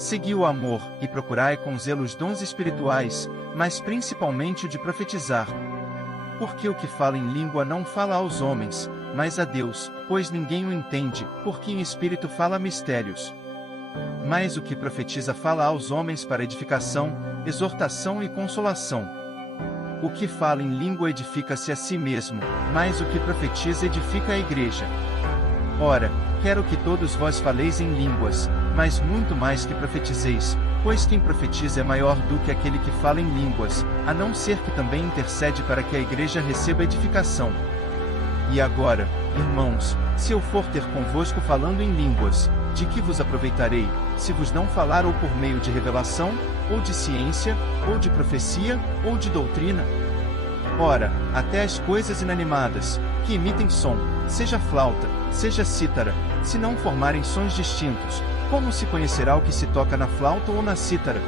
Segui o amor, e procurai com zelo os dons espirituais, mas principalmente o de profetizar. Porque o que fala em língua não fala aos homens, mas a Deus, pois ninguém o entende, porque em espírito fala mistérios. Mas o que profetiza fala aos homens para edificação, exortação e consolação. O que fala em língua edifica-se a si mesmo, mas o que profetiza edifica a igreja. Ora, quero que todos vós faleis em línguas, mas muito mais que profetizeis, pois quem profetiza é maior do que aquele que fala em línguas, a não ser que também intercede para que a igreja receba edificação. E agora, irmãos, se eu for ter convosco falando em línguas, de que vos aproveitarei, se vos não falar ou por meio de revelação, ou de ciência, ou de profecia, ou de doutrina? Ora, até as coisas inanimadas, que emitem som, seja flauta, seja cítara, se não formarem sons distintos, como se conhecerá o que se toca na flauta ou na cítara?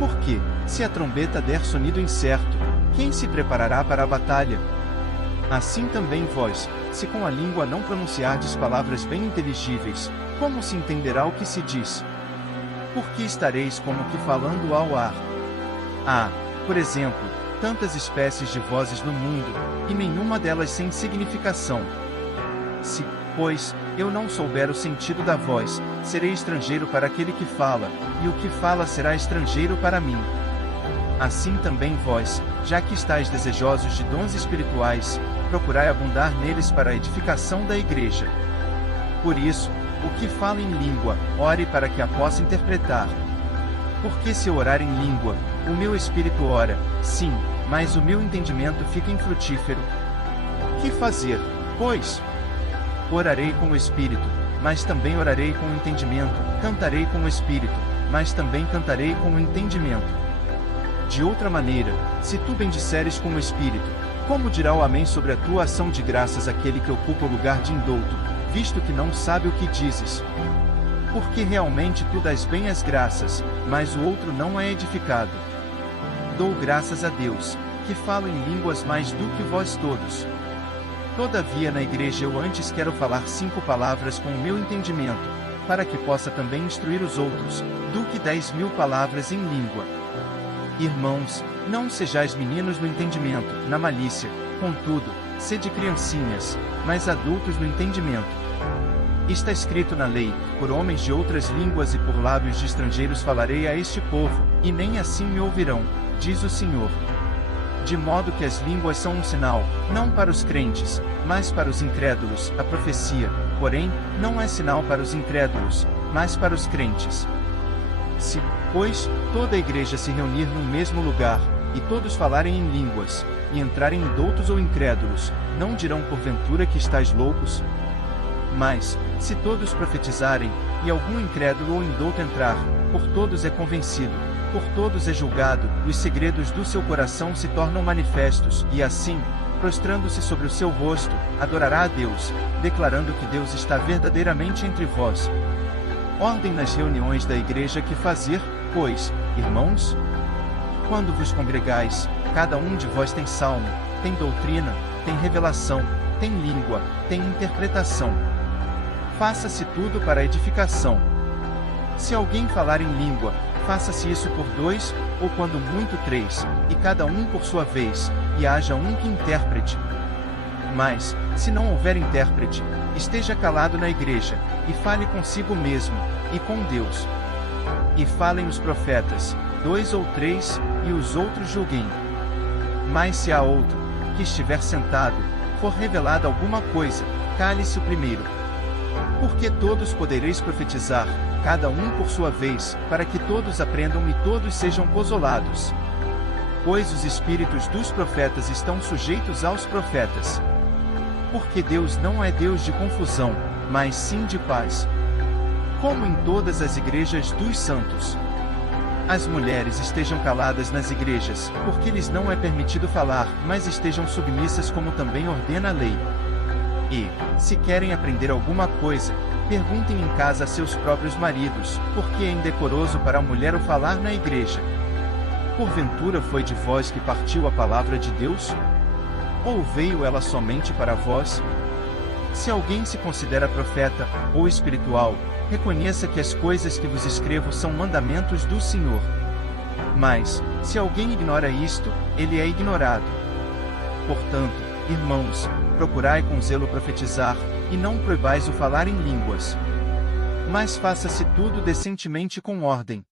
Porque, se a trombeta der sonido incerto, quem se preparará para a batalha? Assim também vós, se com a língua não pronunciardes palavras bem inteligíveis, como se entenderá o que se diz? Porque estareis como que falando ao ar. Há, por exemplo, tantas espécies de vozes no mundo, e nenhuma delas sem significação. Se, pois, eu não souber o sentido da voz, serei estrangeiro para aquele que fala, e o que fala será estrangeiro para mim. Assim também vós, já que estáis desejosos de dons espirituais, procurai abundar neles para a edificação da igreja. Por isso, o que fala em língua, ore para que a possa interpretar. Porque se eu orar em língua, o meu espírito ora, sim, mas o meu entendimento fica infrutífero. Que fazer, pois? Orarei com o espírito, mas também orarei com o entendimento, cantarei com o espírito, mas também cantarei com o entendimento. De outra maneira, se tu bendisseres com o espírito, como dirá o amém sobre a tua ação de graças aquele que ocupa o lugar de indouto, visto que não sabe o que dizes? Porque realmente tu dás bem as graças, mas o outro não é edificado. Dou graças a Deus, que falo em línguas mais do que vós todos. Todavia na igreja eu antes quero falar 5 palavras com o meu entendimento, para que possa também instruir os outros, do que 10.000 palavras em língua. Irmãos, não sejais meninos no entendimento, na malícia, contudo, sede criancinhas, mas adultos no entendimento. Está escrito na lei, por homens de outras línguas e por lábios de estrangeiros falarei a este povo, e nem assim me ouvirão, diz o Senhor. De modo que as línguas são um sinal, não para os crentes, mas para os incrédulos. A profecia, porém, não é sinal para os incrédulos, mas para os crentes. Se, pois, toda a igreja se reunir num mesmo lugar, e todos falarem em línguas, e entrarem indoutos ou incrédulos, não dirão porventura que estáis loucos? Mas, se todos profetizarem, e algum incrédulo ou indouto entrar, por todos é convencido, por todos é julgado, os segredos do seu coração se tornam manifestos, e assim, prostrando-se sobre o seu rosto, adorará a Deus, declarando que Deus está verdadeiramente entre vós. Ordem nas reuniões da igreja que fazer, pois, irmãos? Quando vos congregais, cada um de vós tem salmo, tem doutrina, tem revelação, tem língua, tem interpretação. Faça-se tudo para a edificação. Se alguém falar em língua, faça-se isso por 2, ou quando muito 3, e cada um por sua vez, e haja um que interprete. Mas, se não houver intérprete, esteja calado na igreja, e fale consigo mesmo, e com Deus. E falem os profetas, 2 ou 3, e os outros julguem. Mas se há outro, que estiver sentado, for revelada alguma coisa, cale-se o primeiro. Porque todos podereis profetizar, cada um por sua vez, para que todos aprendam e todos sejam consolados. Pois os espíritos dos profetas estão sujeitos aos profetas. Porque Deus não é Deus de confusão, mas sim de paz. Como em todas as igrejas dos santos. As mulheres estejam caladas nas igrejas, porque lhes não é permitido falar, mas estejam submissas como também ordena a lei. E, se querem aprender alguma coisa, perguntem em casa a seus próprios maridos, porque é indecoroso para a mulher o falar na igreja. Porventura foi de vós que partiu a palavra de Deus? Ou veio ela somente para vós? Se alguém se considera profeta, ou espiritual, reconheça que as coisas que vos escrevo são mandamentos do Senhor. Mas, se alguém ignora isto, ele é ignorado. Portanto, irmãos, procurai com zelo profetizar, e não proibais o falar em línguas. Mas faça-se tudo decentemente com ordem.